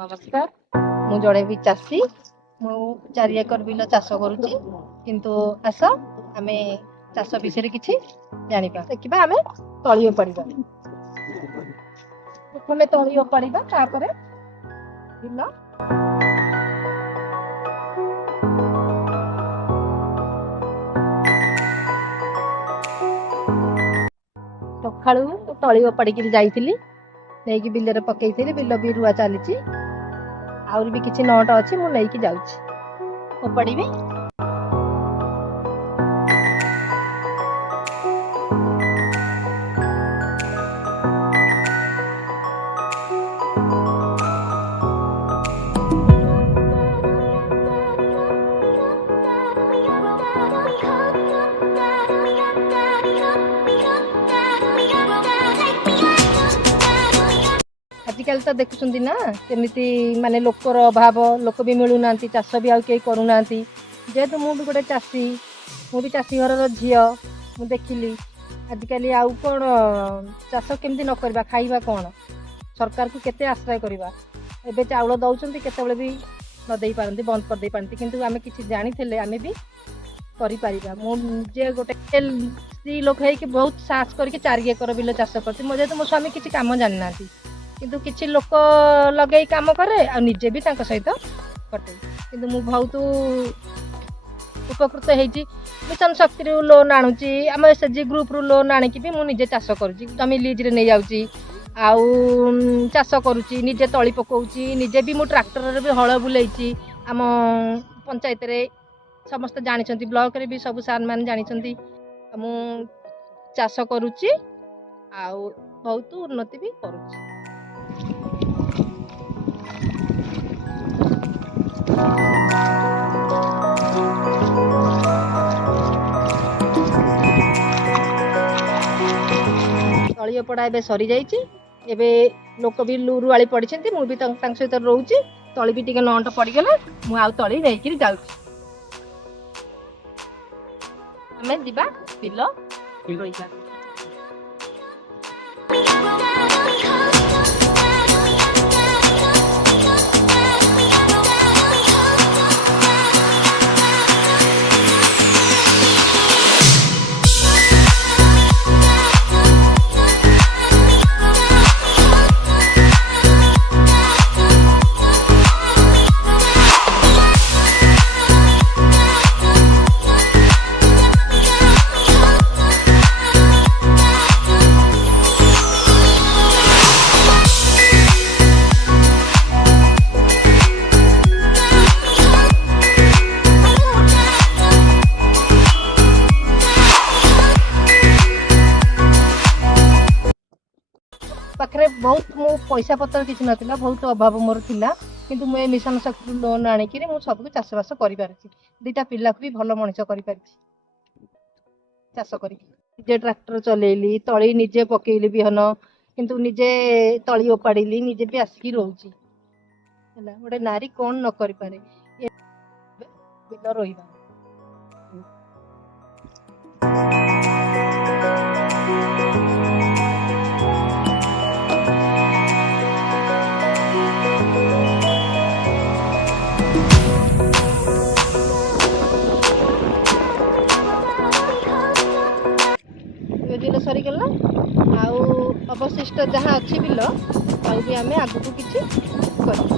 नमस्कार मु जड़े भी चाषी मु 4 एकर बिल चाष करुच्ची किंतु आस आमे चाष विषय किछि जानिबा देखिबा आमे तळियो पड़िबा प्रथमे तळियो पड़िबा तापरे बिल सकाळू तळियो पड़िकी जाइतिली नेकी बिल रे पकेइतिली बिल भी रुआ चलीची आउर भी किछि नोट अछि मु नेकी जाउची ओ पड़िबे आजिकल तो देखुंती ना केमिति माने लोकर अभाव लोक भी मिलूना चाष भी आउ कई करूना जेहेतु मुझे गोटे चाषी मु भी चाषी घर झी मु देखिली आजिकल आउ कौन चाष केमती न करवा खाइबा कौन सरकार को केते आश्रय करवा एबे चाउल दौरान केतबेले भी न दे पारती बंद कर दे पारती किंतु आमे किछि जानी थे आमे भी करि परिबा मुझे गोटे स्त्री लोक है कि बहुत साहस करके 4 एकर बिल चाष करती मो जेहेतु मो स्वामी किछि काम जानि नांती किंतु किछि लोक लगे काम करे आ निजे भी तांको सहित कटे किंतु मु बहुत उपकृत हेची मिशन शक्ति रु लोन आणुची आम एसएचजी ग्रुप रु लोन आनिकी भी मु निजे चाष करूची जमी लीज रे नै जाउची आउ चाष करूची निजे तळी पकाउची निजे भी मु ट्रैक्टर रे भी हळ बुलेइची आम पंचायत रे समस्त जानिछंती ब्लॉक रे भी सब सार मान जानिछंती मु चाष करूची आउ बहुत उन्नति भी करूची तळियो पड़ा एबे सरी जाइची एबे लोक भी रुआली पड़िछंती मु भी तांक सहित रहउची तळी भी टिके नंट पड़ी गेला मु आउ तळी नेकिरी जाउची हमें दिबा बिल रोइबा पाखे बहुत मो पैसा पत्र किसी नाला बहुत अभाव मोर थिला किंतु मु मिशन शक्ति लोन आनिकी मु सब चाष बास कर दीटा पिला भी भल मनीष कर चाष कर निजे ट्रैक्टर चलेली तली निजे पकेली बिहन किंतु निजे तली ओपाड़ी निजे भी आसिकी रोची गोटे नारी कौन न करि पारे बिल रोइबा बिल सरीगला आउ अवशिष्ट जहाँ अच्छी बिल भी आम आगू किसी कर